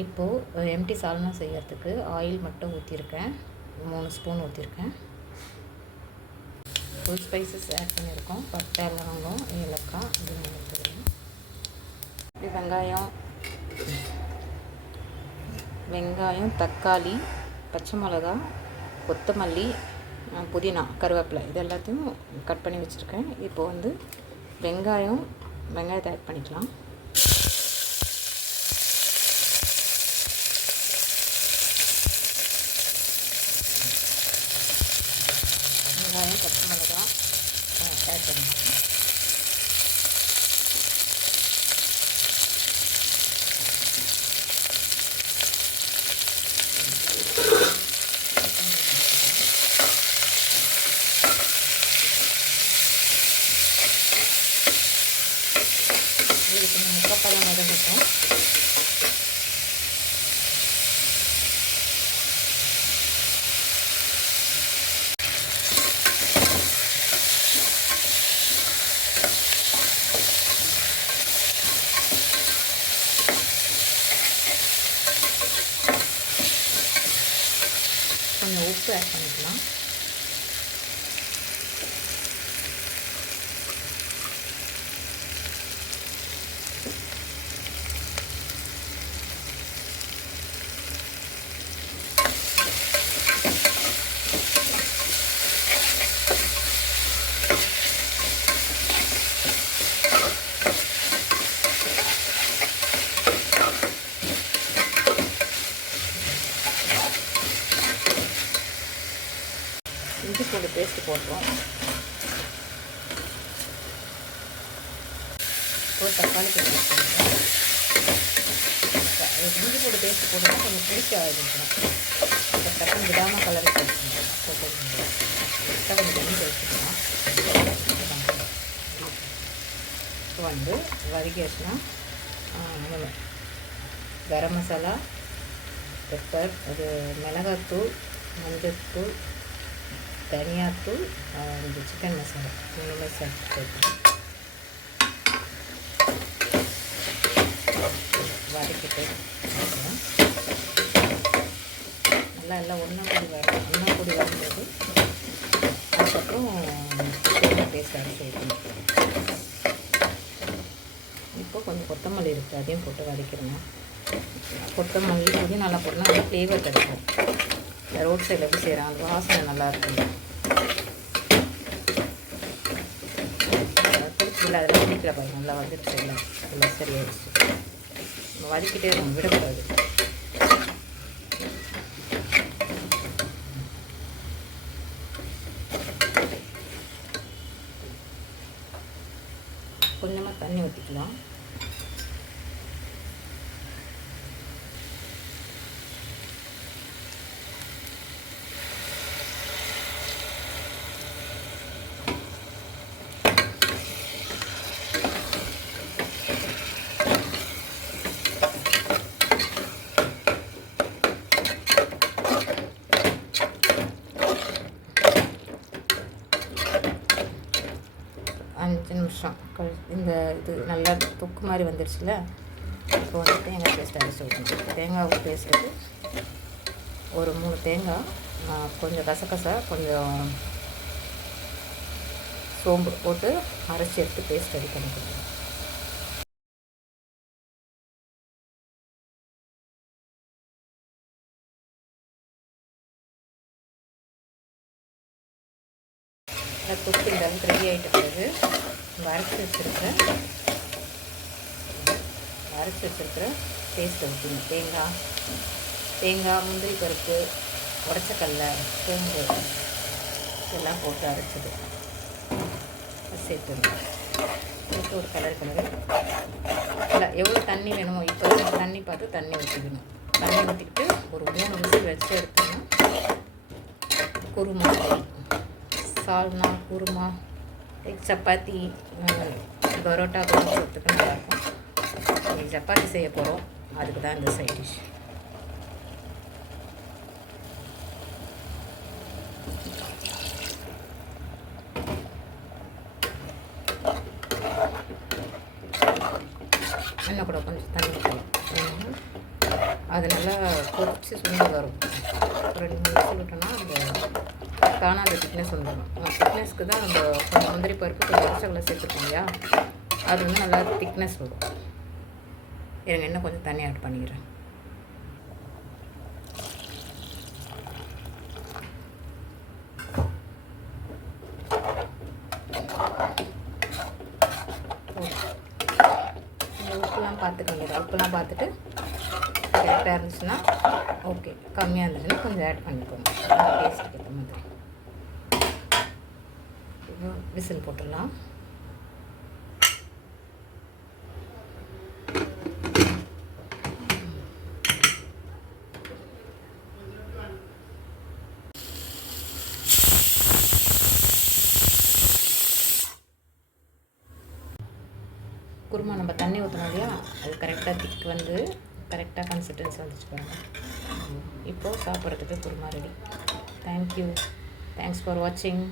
இப்போது எம்டி சால்னா செய்கிறதுக்கு ஆயில் மட்டும் ஊற்றிருக்கேன். 3 ஸ்பூன் ஊற்றிருக்கேன். ஃபுல் ஸ்பைசஸ் ஆட் பண்ணியிருக்கோம். பட்டை, லவங்கம், ஏலக்காய் இது எடுத்துக்கிறேன். வெங்காயம், தக்காளி, பச்சை மிளகா, கொத்தமல்லி, புதினா, கருவேப்பிலை இது எல்லாத்தையும் கட் பண்ணி வச்சுருக்கேன். இப்போது வெங்காயத்தை ஆட் பண்ணிக்கலாம். வெங்காயம், பச்சை மிளகா ஆட் பண்ணிக்கலாம். இது கொஞ்சம் முக்கப்பழம் வதங்கட்டும். கொஞ்சம் உப்பு ஆட் பண்ணிக்கலாம். இஞ்சி பூண்டு பேஸ்ட்டு போட்டுரும். ஒரு தக்காளி பேஸ்ட் போட்டுருவோம். இஞ்சி பூண்டு பேஸ்ட்டு போட்டுருந்தா கொஞ்சம் பிடிக்க ஆரம்பிக்கணும். டக்குன்னு விடாமல் கலரி போட்டுக்கணும். அப்போ கொஞ்சம் தண்ணி சேர்த்துக்கலாம். இப்போ வதக்கியாச்சுன்னா கரம் மசாலா, பெப்பர், அது மிளகாத்தூள், மஞ்சள்தூள், தனியாத்தூள், இந்த சிக்கன் மசாலா 3 சேர்த்துக்கலாம். வதக்கிட்டு நல்லா எல்லாம் ஒன்றா கூடி வரும்போது அதுக்கப்புறம் தேங்காய் பேஸ்ட் அரைச்சி ஊற்றணும். இப்போ கொஞ்சம் கொத்தமல்லி இருக்குது, அதையும் போட்டு வதக்கிடுங்க. கொத்தமல்லி புதினா நல்லா போட்டோம்னா நல்லா ஃப்ளேவர் கிடைக்கும். ரோட் சைடில் எப்படி செய்கிறாங்க அந்த வாசனை நல்லாயிருக்கும். பிடிச்சில அதெல்லாம் பிடிக்கல பாருங்க, நல்லா வந்துடுச்சு. எல்லாம் சரியாயிடுச்சு. நம்ம வதக்கிட்டே இருக்கணும், விடக்கூடாது. கொஞ்சமாக தண்ணி ஊற்றிக்கலாம். அஞ்சு நிமிஷம் இந்த இது நல்லா தொக்கு மாதிரி வந்துடுச்சுல. இப்போ தேங்காய் பேஸ்ட் அரைச்சி ஊற்றணும். தேங்காய் பேஸ்ட்டுக்கு ஒரு 3 தேங்காய், கொஞ்சம் கசகசா, கொஞ்சம் சோம்பு போட்டு அரைச்சி எடுத்து பேஸ்ட் ரெடி பண்ணிக்கலாம். தொக்கு இந்த அளவுக்கு ரெடி ஆகிட்ட பிறகு அரைச்சி வச்சுருக்கிற பேஸ்ட்டை ஊற்றிங்க. தேங்காய், முந்திரி பருப்பு, உடச்சக்கல்ல, சோம்பு எல்லாம் போட்டு அரைச்சது சேர்த்துருங்க. சேர்த்து ஒரு கலர் இல்லை எவ்வளோ தண்ணி வேணுமோ இப்போ தண்ணி பார்த்து தண்ணி ஊற்றிக்கணும். தண்ணி ஊற்றிக்கிட்டு ஒரு 3 விசில் வச்சு எடுத்தோம்னா குருமா சால்னா, குருமா, சப்பாத்தி, பரோட்டா கூட சொல்கிறதுக்கு நல்லாயிருக்கும். இன்றைக்கி சப்பாத்தி செய்ய போகிறோம், அதுக்கு தான் இந்த சைட் டிஷ். இன்னும் கூட கொஞ்சம் தண்ணி ஊற்றலாம். அது நல்லா கொதிச்சு சுண்டி வரும். 2-3 விசில் விட்டோன்னா அந்த தானாக அந்த திக்னஸ் வந்துடும். திக்னஸ்க்கு தான் அந்த கொஞ்சம் முந்திரி பருப்பு கொஞ்சம் உடச்சக்கலை சேர்த்துருக்கோம் இல்லையா, அது வந்து நல்லா திக்னஸ் வரும். எனக்கு இன்னும் கொஞ்சம் தண்ணி ஆட் பண்ணிக்கிறேன். உப்புலாம் பார்த்துக்கோங்க. உப்புலாம் பார்த்துட்டு கரெக்டாக இருந்துச்சுன்னா ஓகே, கம்மியாக இருந்துச்சுன்னா கொஞ்சம் ஆட் பண்ணிக்கோங்க டேஸ்ட்டுக்கு ஏற்ற மாதிரி. இப்போ விசில் போட்டுடலாம். குருமா நம்ம தண்ணி ஊற்றணும் இல்லையா, அது கரெக்டாக திக் வந்து கரெக்டாக கன்சிஸ்டன்சி வந்துச்சு பாருங்கள். இப்போது சாப்பிட்றதுக்கு kurma ready. Thank you. Thanks for வாட்சிங்.